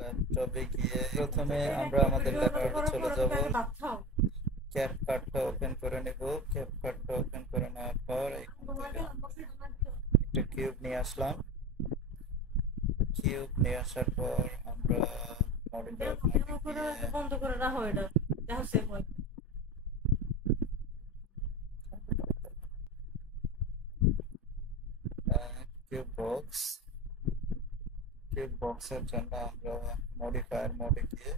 ল্যাপটপে গিয়ে প্রথমে আমরা আমাদের ল্যাপটপে চলে যাব। ক্যাপকাটটা ওপেন করে নেব। ক্যাপকাটটা ওপেন করে নেওয়ার পর এখান থেকে একটা কিউব নিয়ে আসলাম। কিউব নিয়ে আসার পর আমরা মডিফায়ার মোডে গিয়ে বন্ধ করে রাখো এটা দেখো সেভ হয় কিউব বক্স, কিউব বক্সের জন্য আমরা মডিফায়ার মোডে গিয়ে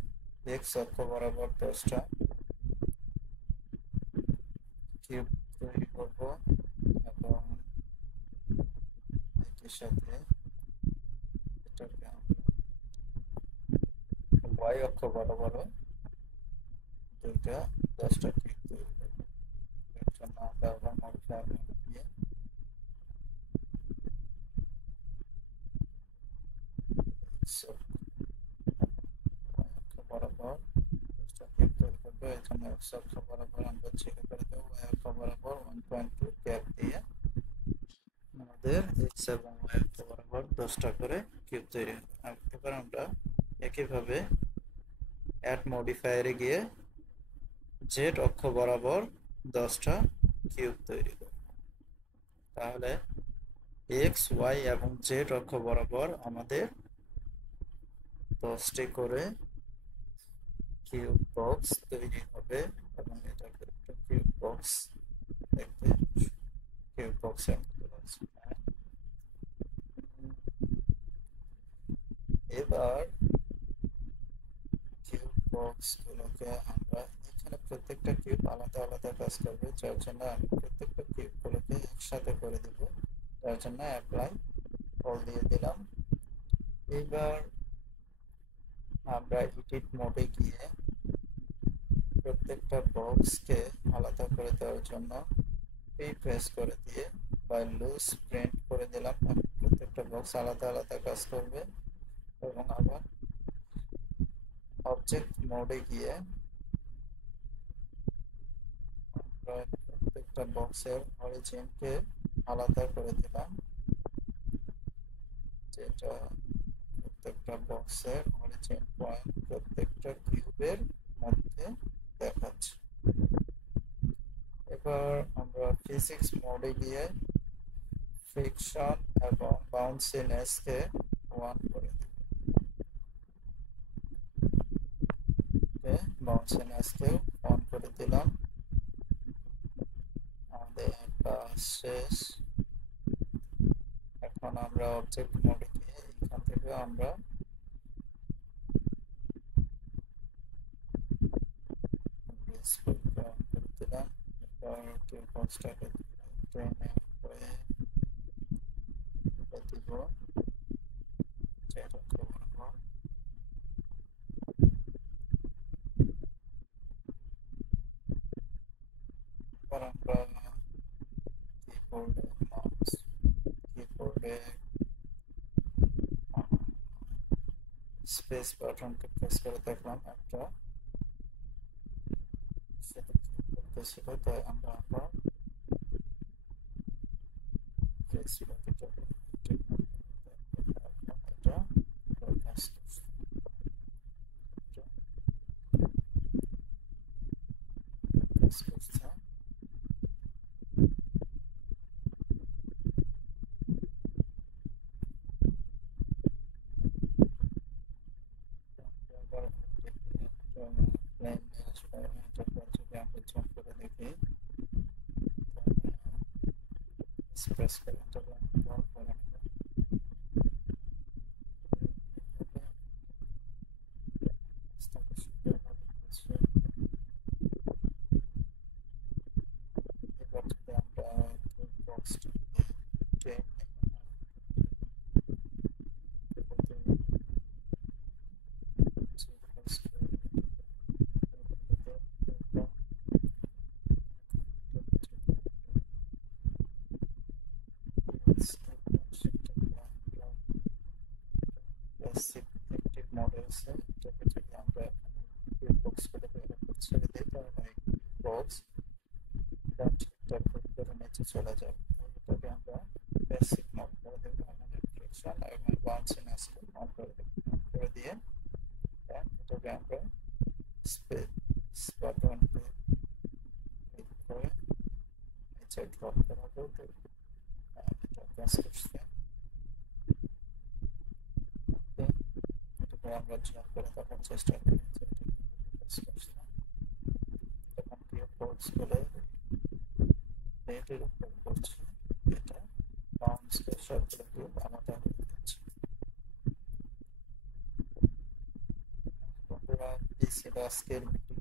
এক্স অক্ষ বরাবর 10টা কিউব তৈরি করব এবং একই সাথে এটাকে আমরা ওয়াই অক্ষ বরাবরও দুইটা 10টা কিউব তৈরি করব। এর জন্য আমরা আবার মডিফায়ার মোডে গিয়ে এক্স অক্ষ বরাবর 10টা কিউব তৈরি করবো। এর জন্য এক্স অক্ষ বরাবর আমরা 0 করে দেবো, ওয়াই অক্ষ বরাবর 1.2 গ্যাপ দিয়ে আমাদের এক্স এবং ওয়াই অক্ষ বরাবর 10টা করে কিউব তৈরি হবে। এবার আমরা একইভাবে অ্যাড মডিফায়ারে গিয়ে জেড অক্ষ বরাবর 10টা কিউব তৈরি করব। তাহলে এক্স ওয়াই এবং জেড অক্ষ বরাবর আমাদের 10টি করে কিউব বক্স তৈরি হবে এবং এটাকে একটা কিউব বক্স দেখতে কিউব বক্সের মতো লাগছে। এবার কিউব বক্স গুলোকে আমরা এখানে প্রত্যেকটা কিউব আলাদা আলাদা কাজ করবে, যার জন্য আমি প্রত্যেকটা কিউব গুলোকে একসাথে করে দেব। যার জন্য অ্যাপ্লাই অল দিয়ে দিলাম। এবার আমরা এডিট মোডে গিয়ে প্রত্যেকটা বক্সকে আলাদা করে দেওয়ার জন্য পি প্রেস করে দিয়ে বাই লুজ প্রিন্ট করে দিলাম। প্রত্যেকটা বক্স আলাদা আলাদা কাজ করবে এবং আবার অবজেক্ট মোডে গিয়ে আমরা প্রত্যেকটা বক্সের অরিজিনকে আলাদা করে দিলাম, যেটা প্রত্যেকটা বক্সের অরিজিন পয়েন্ট প্রত্যেকটা কিউবের মধ্যে দেখাচ্ছে। এবার আমরা ফিজিক্স মোডে গিয়ে ফ্রিকশন এবং বাউন্সিনেসকে 1 করে দেব। বাউন্সিনেসকে 1 করে দিলাম। আমাদের কাজ শেষ। এখন আমরা অবজেক্ট মোডে গিয়ে এখান থেকে আমরা করে দিলাম। এবার বক্সটাকে টেনে করে দিব, যেটা করব এবার আমরা কিবোর্ডে মাউস কিবোর্ডে স্পেস বাটনটা প্রেস করে দেখলাম একটা সেটা করতেছিল, তাই আমরা আবার প্রেস বাটনটা এটা কাজ করছে। কাজ করছে। যদি আমরা জুম করে দেখি প্রেস করে এবার যদি আমরা বক্সটা অ্যাক্টিভ মোড আছে, এটাকে যদি আমরা বক্স করে ছেড়ে দিই তাহলে বক্স ঠিকঠাক করে নিচে চলে যাবে। এটাকে আমরা বেসিক মোড করে দেবো এবং রিফ্লেকশন এবং বাউন্সিনেস অন করে দেবো। অন করে দিয়ে হবে আমরা স্পেস বাটনকে ক্লিক করে নিচে ড্রপ করাবো। তো এটা প্রেস করছি, এটাকে আমরা জুম করে দেখার চেষ্টা করি যে এটা প্রেস করছিলাম তখন কি ফোর্স বলে প্লেটের উপর পড়ছে, এটা বাউন্সকে সবগুলো দিয়ে আলাদা হয়ে যাচ্ছে। বন্ধুরা, এই ছিল আজকের ভিডিও।